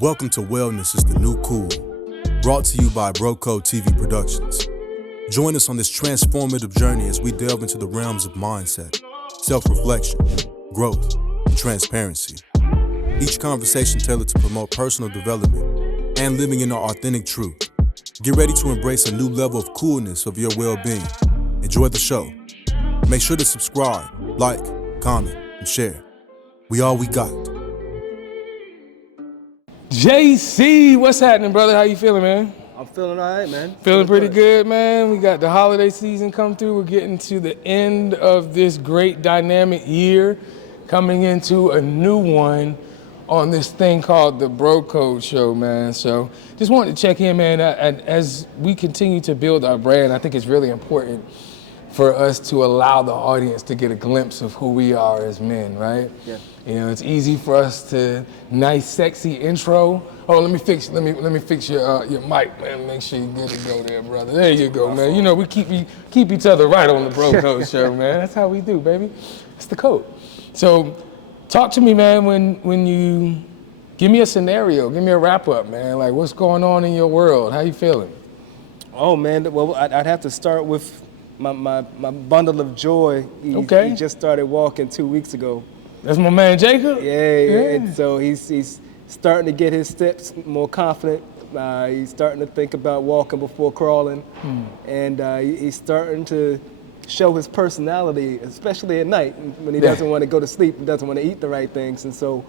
Welcome to Wellness is the New Cool, brought to you by BroTroy TV Productions. Join us on this transformative journey as we delve into the realms of mindset, self-reflection, growth, and transparency. Each conversation tailored to promote personal development and living in our authentic truth. Get ready to embrace a new level of coolness of your well-being. Enjoy the show. Make sure to subscribe, like, comment, and share. We all we got. JC, what's happening, brother? How you feeling, man? I'm feeling all right, man. Feeling pretty good, man. We got the holiday season come through. We're getting to the end of this great dynamic year, coming into a new one on this thing called the Bro Code Show, man. So just wanted to check in, man. As we continue to build our brand, I think it's really important for us to allow the audience to get a glimpse of who we are as men, right? Yeah. You know, it's easy for us to nice, sexy intro. Oh, let me fix your mic, man. Make sure you get it go there, brother. There you go, man. You know, we keep each other right on the Bro Code Show, man. That's how we do, baby. It's the code. So, talk to me, man. When you give me a scenario, give me a wrap up, man. Like, what's going on in your world? How you feeling? Oh man, well, I'd have to start with my bundle of joy. He just started walking 2 weeks ago. That's my man Jacob? Yeah. And so he's starting to get his steps more confident. He's starting to think about walking before crawling. And he's starting to show his personality, especially at night when he doesn't want to go to sleep and doesn't want to eat the right things. And so,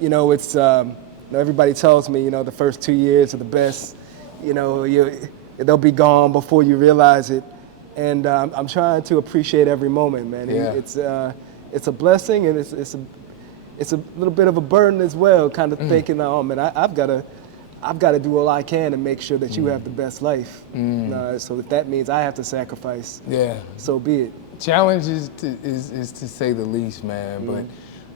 you know, it's everybody tells me, you know, the first 2 years are the best. You know, they'll be gone before you realize it. And I'm trying to appreciate every moment, man. Yeah. It's a blessing, and it's a little bit of a burden as well. Kind of thinking, oh man, I've got to do all I can to make sure that you have the best life. So if that means I have to sacrifice, so be it. Challenge is to say the least, man.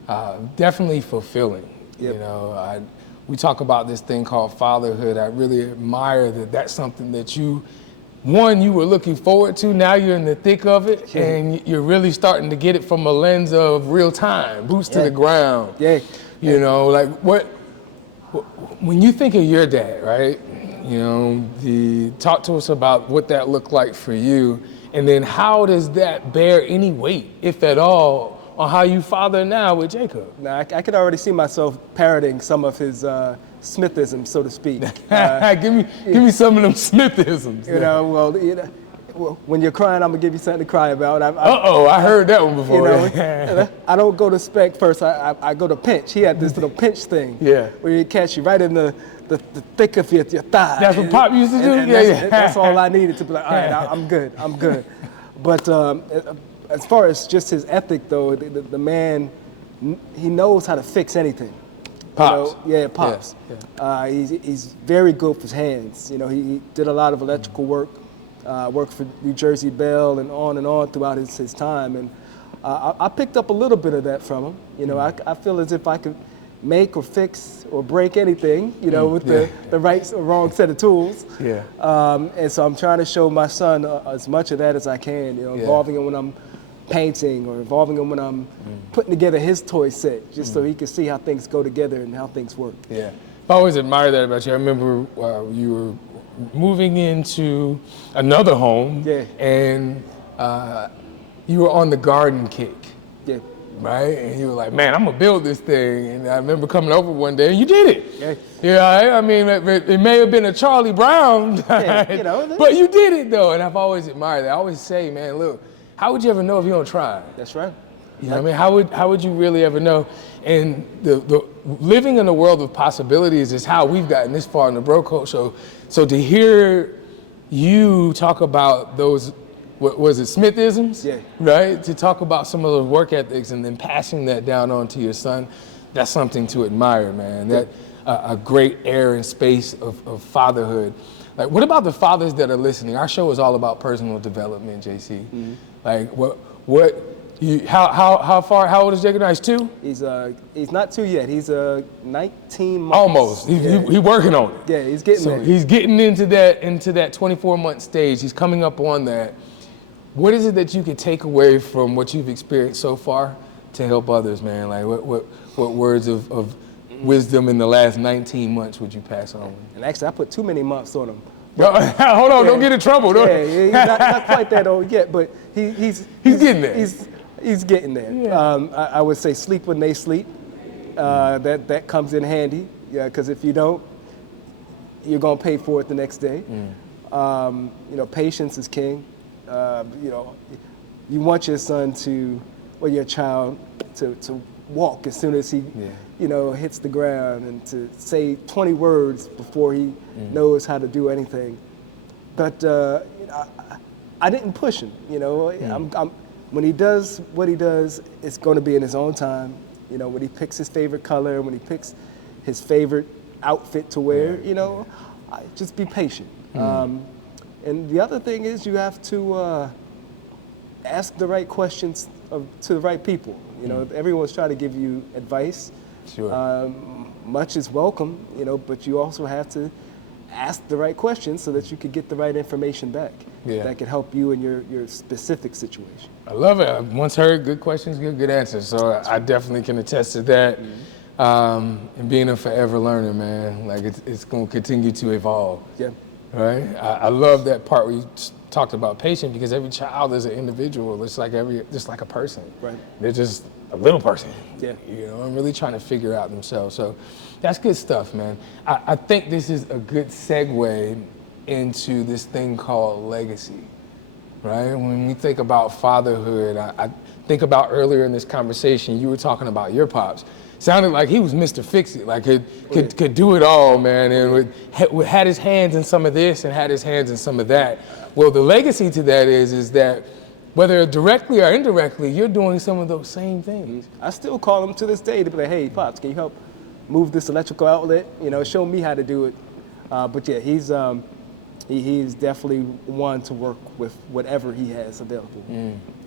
But definitely fulfilling. Yep. You know, we talk about this thing called fatherhood. I really admire that. That's something that you were looking forward to. Now you're in the thick of it, and you're really starting to get it from a lens of real time, boots to the ground. Yeah. You know, like when you think of your dad, right? You know, talk to us about what that looked like for you, and then how does that bear any weight, if at all, on how you father now with Jacob? Now, I could already see myself parroting some of his Smithisms, so to speak. Give me some of them Smithisms. You know, when you're crying, I'm gonna give you something to cry about. I heard that one before. You know, I don't go to spec first. I go to pinch. He had this little pinch thing. Yeah. Where he catch you right in the thick of your thigh. That's what Pop used to do. And that's all I needed to be like, all right, I'm good. But as far as just his ethic, though, the man, he knows how to fix anything. Pops. You know? Pops. Yeah. He's very good with his hands. You know, he did a lot of electrical work, worked for New Jersey Bell and on throughout his time. And I picked up a little bit of that from him. You know, I feel as if I could make or fix or break anything, you know, with the right or wrong set of tools. Yeah. And so I'm trying to show my son as much of that as I can, you know, involving him when I'm painting or involving him when I'm putting together his toy set, just so he can see how things go together and how things work. Yeah, I always admire that about you. I remember you were moving into another home, and you were on the garden kick, right? And you were like, man, I'm gonna build this thing. And I remember coming over one day, and you did it. I mean, it may have been a Charlie Brown, you know, but you did it though. And I've always admired that. I always say, man, look, how would you ever know if you don't try? That's right. You know what I mean? How would you really ever know? And the living in a world of possibilities is how we've gotten this far in the Bro Code Show. So to hear you talk about those, what was it, Smithisms? Yeah. Right? To talk about some of those work ethics and then passing that down on to your son, that's something to admire, man. That a great air and space of fatherhood. Like, what about the fathers that are listening? Our show is all about personal development, JC. Like, how old is Jacob now? He's 2? He's not 2 yet. He's 19 months. Almost. He's working on it. Yeah, he's getting there. So he's getting into that 24-month stage. He's coming up on that. What is it that you could take away from what you've experienced so far to help others, man? Like, what words of wisdom in the last 19 months would you pass on? And actually, I put too many months on him. Hold on, don't get in trouble. Yeah, he's not quite that old yet, but he's getting there. He's getting there. Yeah. I would say sleep when they sleep. That comes in handy. Yeah, because if you don't, you're gonna pay for it the next day. Patience is king. You want your son or your child to walk as soon as he, hits the ground, and to say 20 words before he knows how to do anything. But I didn't push him. When he does what he does, it's going to be in his own time. When he picks his favorite color, when he picks his favorite outfit to wear, just be patient. And the other thing is you have to ask the right questions to the right people. Everyone's trying to give you advice. Sure. Much is welcome, but you also have to ask the right questions so that you can get the right information back that can help you in your specific situation. I love it. I've once heard good questions, good answers. So I definitely can attest to that. And being a forever learner, man, like it's going to continue to evolve. Yeah. Right? I love that part where you talked about patience, because every child is an individual. It's like just like a person. Right. They're just a little person. Yeah. And really trying to figure out themselves. So that's good stuff, man. I think this is a good segue into this thing called legacy, right? When we think about fatherhood, I think about earlier in this conversation, you were talking about your pops. Sounded like he was Mr. Fix-It, like could do it all, man, and had his hands in some of this and had his hands in some of that. Well, the legacy to that is that whether directly or indirectly, you're doing some of those same things. I still call him to this day to be like, hey, Pops, can you help move this electrical outlet? Show me how to do it. But yeah, he's definitely one to work with whatever he has available.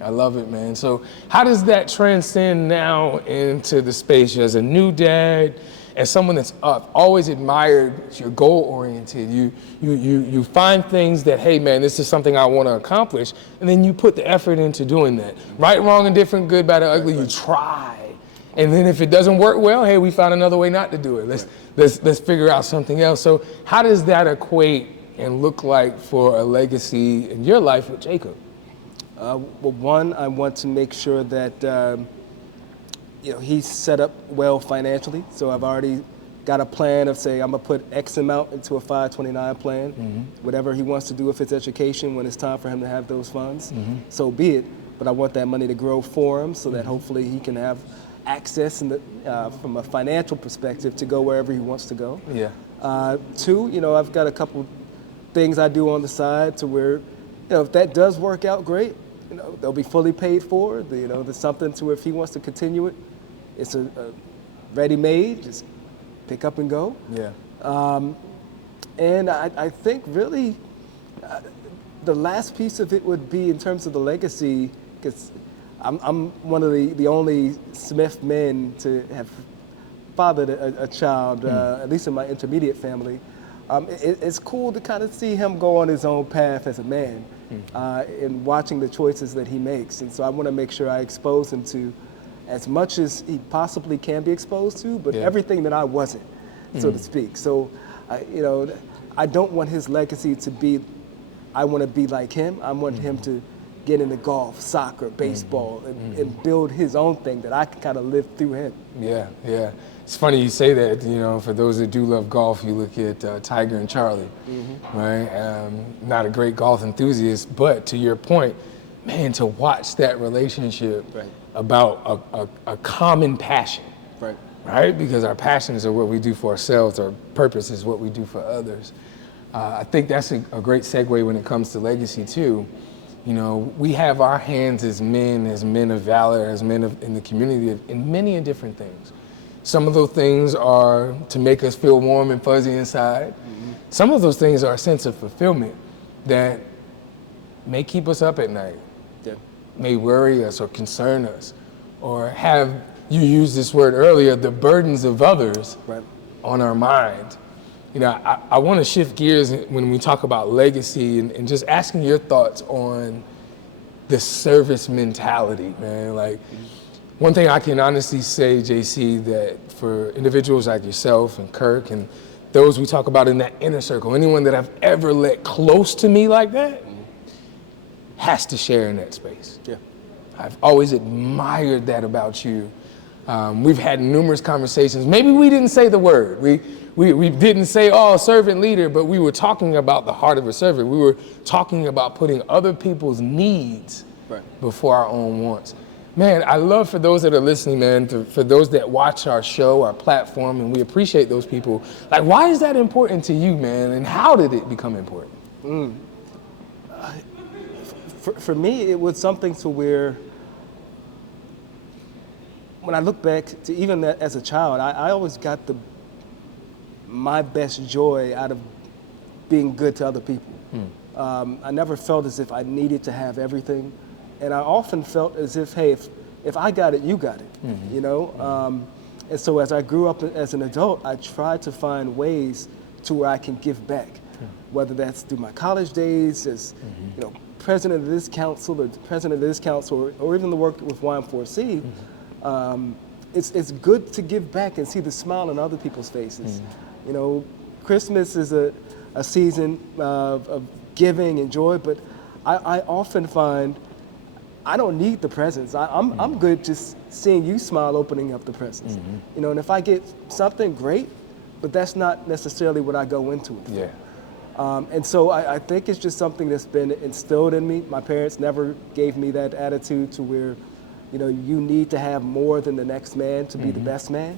I love it, man. So how does that transcend now into the space as a new dad, as someone that's always admired, you're goal-oriented, you find things that, hey, man, this is something I want to accomplish, and then you put the effort into doing that. Right, wrong, and different, good, bad, or ugly, you try. And then if it doesn't work well, hey, we found another way not to do it. Let's figure out something else. So how does that equate and look like for a legacy in your life with Jacob? Well, one, I want to make sure that he's set up well financially. So I've already got a plan of, say, I'm gonna put X amount into a 529 plan. Whatever he wants to do with his education, when it's time for him to have those funds, so be it. But I want that money to grow for him so that hopefully he can have access from a financial perspective to go wherever he wants to go. Yeah. Two, I've got a couple things I do on the side to where, if that does work out, great. They'll be fully paid for. There's something to where if he wants to continue it, it's a ready-made, just pick up and go. Yeah. And I think really the last piece of it would be in terms of the legacy, because I'm one of the only Smith men to have fathered a child, at least in my intermediate family. It's cool to kind of see him go on his own path as a man, and watching the choices that he makes. And so I want to make sure I expose him to as much as he possibly can be exposed to, but everything that I wasn't, so to speak. So, I don't want his legacy to be, I want to be like him. I want him to get into golf, soccer, baseball, and build his own thing that I can kind of live through him. Yeah, yeah. It's funny you say that, for those that do love golf, you look at Tiger and Charlie, right? Not a great golf enthusiast, but to your point, man, to watch that relationship about a common passion, right? Because our passions are what we do for ourselves, our purpose is what we do for others. I think that's a great segue when it comes to legacy too. We have our hands as men of valor, as men in the community in many different things. Some of those things are to make us feel warm and fuzzy inside. Some of those things are a sense of fulfillment that may keep us up at night, may worry us or concern us, or have, you used this word earlier, the burdens of others on our mind. I want to shift gears when we talk about legacy and just asking your thoughts on the service mentality, man. Like, One thing I can honestly say, JC, that for individuals like yourself and Kirk and those we talk about in that inner circle, anyone that I've ever let close to me like that has to share in that space. Yeah. I've always admired that about you. We've had numerous conversations. Maybe we didn't say the word. We didn't say, oh, servant leader, but we were talking about the heart of a servant. We were talking about putting other people's needs before our own wants. Man, I love for those that are listening, man, for those that watch our show, our platform, and we appreciate those people. Like, why is that important to you, man? And how did it become important? For me, it was something to where, when I look back to even as a child, I always got my best joy out of being good to other people. I never felt as if I needed to have everything. And I often felt as if, hey, if I got it, you got it, you know? And so as I grew up as an adult, I tried to find ways to where I can give back, whether that's through my college days as, you know, president of this council or president of this council, or even the work with Y4C. It's good to give back and see the smile on other people's faces. You know, Christmas is a season of giving and joy, but I often find I don't need the presents. I'm good just seeing you smile opening up the presents. You know, and if I get something, great, but that's not necessarily what I go into it for. Yeah. And so I think it's just something that's been instilled in me. My parents never gave me that attitude to where, you know, you need to have more than the next man to be the best man.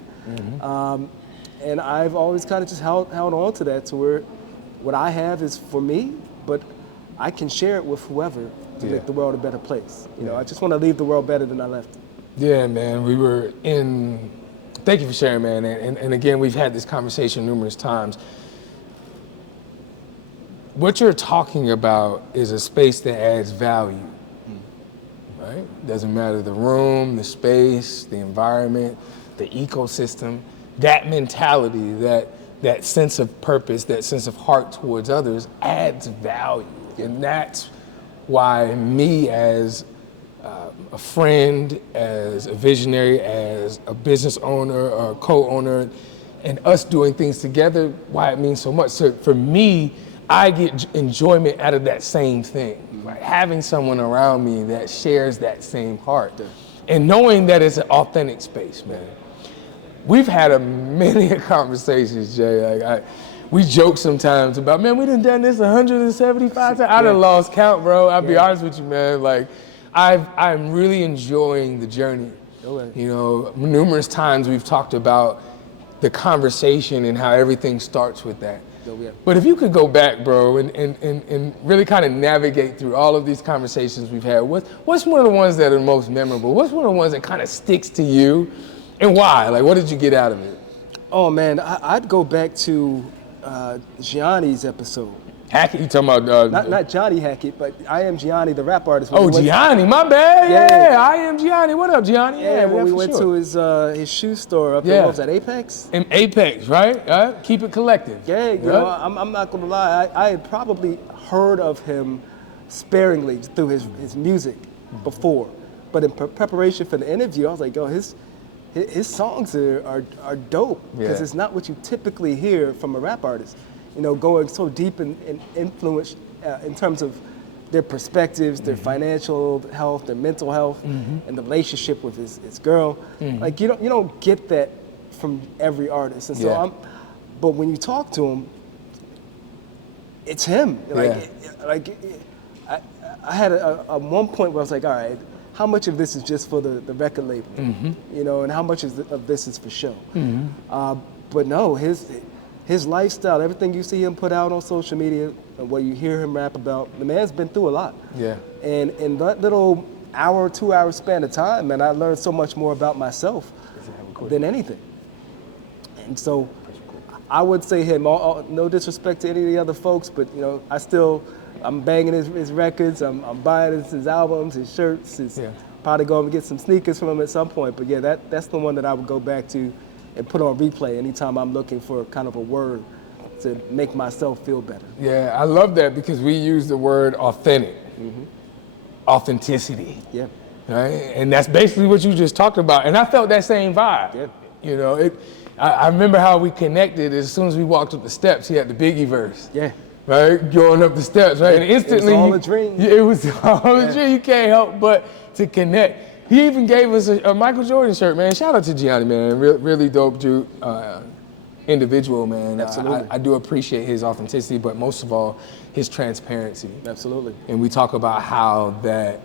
And I've always kind of just held on to that, to where what I have is for me, but I can share it with whoever to make the world a better place. You know, I just want to leave the world better than I left it. Yeah, man, thank you for sharing, man. And again, we've had this conversation numerous times. What you're talking about is a space that adds value, right? Doesn't matter the room, the space, the environment, the ecosystem. That mentality, that sense of purpose, that sense of heart towards others adds value. And that's why me as a friend, as a visionary, as a business owner or co-owner, and us doing things together, why it means so much. So for me, I get enjoyment out of that same thing, right? Having someone around me that shares that same heart. And knowing that it's an authentic space, man. We've had many conversations, Jay. Like we joke sometimes about, man, we done this 175 times. I done lost count, bro. I'll be honest with you, man. Like, I'm really enjoying the journey. You know, numerous times we've talked about the conversation and how everything starts with that. But if you could go back, bro, and really kind of navigate through all of these conversations we've had, what's one of the ones that are most memorable? What's one of the ones that kind of sticks to you, and why? Like, what did you get out of it? Oh, man, I'd go back to Gianni's episode. Hackett, you talking about? Not Johnny Hackett, but I Am Gianni, the rap artist. Oh, Gianni, my bad. Yeah, I Am Gianni. What up, Gianni? Yeah, when we went to his shoe store up in, what was that, Apex? In Apex, right? Keep it collective. Yeah, you know, I'm not gonna lie. I had probably heard of him sparingly through his music before, but in preparation for the interview, I was like, yo, his songs are dope, because it's not what you typically hear from a rap artist. You know, going so deep and influence in terms of their perspectives, their financial health, their mental health, and the relationship with his girl. Like you don't get that from every artist. And so but when you talk to him, it's him. Like I had a one point where I was like, all right, how much of this is just for the record label, you know, and how much of this is for show? But no, his lifestyle, everything you see him put out on social media, and what you hear him rap about, the man's been through a lot. Yeah. And in that little 2 hour span of time, man, I learned so much more about myself than anything. And so I would say him, no disrespect to any of the other folks, but you know, I'm banging his records, I'm buying his albums, his shirts, probably going to get some sneakers from him at some point. But yeah, that's the one that I would go back to and put on replay anytime I'm looking for kind of a word to make myself feel better. Yeah, I love that, because we use the word authentic, authenticity. Yeah. right? And that's basically what you just talked about. And I felt that same vibe. Yeah. You know, I remember how we connected as soon as we walked up the steps. He had the Biggie verse. Yeah. Right, going up the steps, right? And instantly, it was all a dream. It was all a dream. You can't help but to connect. He even gave us a Michael Jordan shirt, man. Shout out to Gianni, man. Really dope dude, individual, man. Absolutely. I do appreciate his authenticity, but most of all, his transparency. Absolutely. And we talk about how that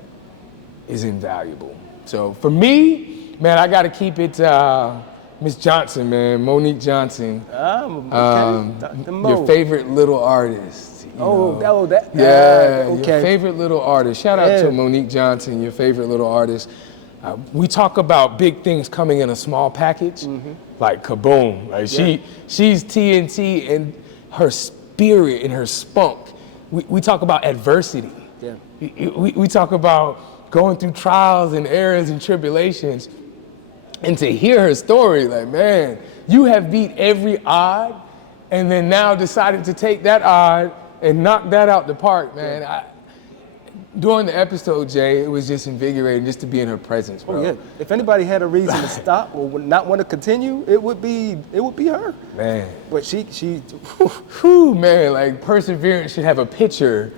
is invaluable. So for me, man, I got to keep it Miss Johnson, man, Monique Johnson. Your favorite little artist. Okay. Your favorite little artist. Shout out to Monique Johnson, your favorite little artist. We talk about big things coming in a small package, like kaboom. Like she's TNT, and her spirit and her spunk. We talk about adversity. Yeah. We talk about going through trials and errors and tribulations. And to hear her story, like, man, you have beat every odd and then now decided to take that odd and knock that out the park, man. During the episode, Jay, it was just invigorating just to be in her presence, bro. Oh, yeah. If anybody had a reason to stop or would not want to continue, it would be her. Man. But she whew, man, like Perseverance should have a picture,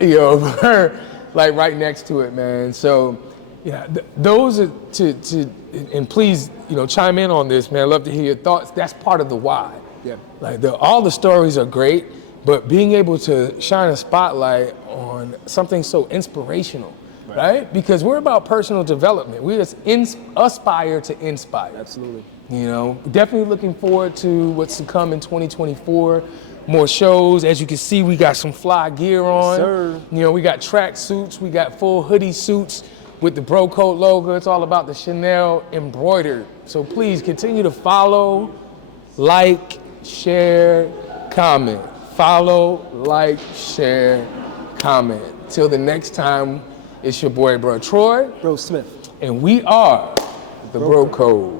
you know, of her like right next to it, man. So, yeah, those are and please, you know, chime in on this, man. I'd love to hear your thoughts. That's part of the why. Yeah. Like all the stories are great, but being able to shine a spotlight on something so inspirational, right? Because we're about personal development. We just aspire to inspire. Absolutely. You know, definitely looking forward to what's to come in 2024. More shows. As you can see, we got some fly gear on. Yes, sir. You know, we got track suits. We got full hoodie suits with the BroCode logo. It's all about the Chanel embroidered. So please continue to follow, like, share, comment. Follow, like, share, comment. Till the next time, it's your boy, BroTroy. Bro Smith. And we are the BroCode.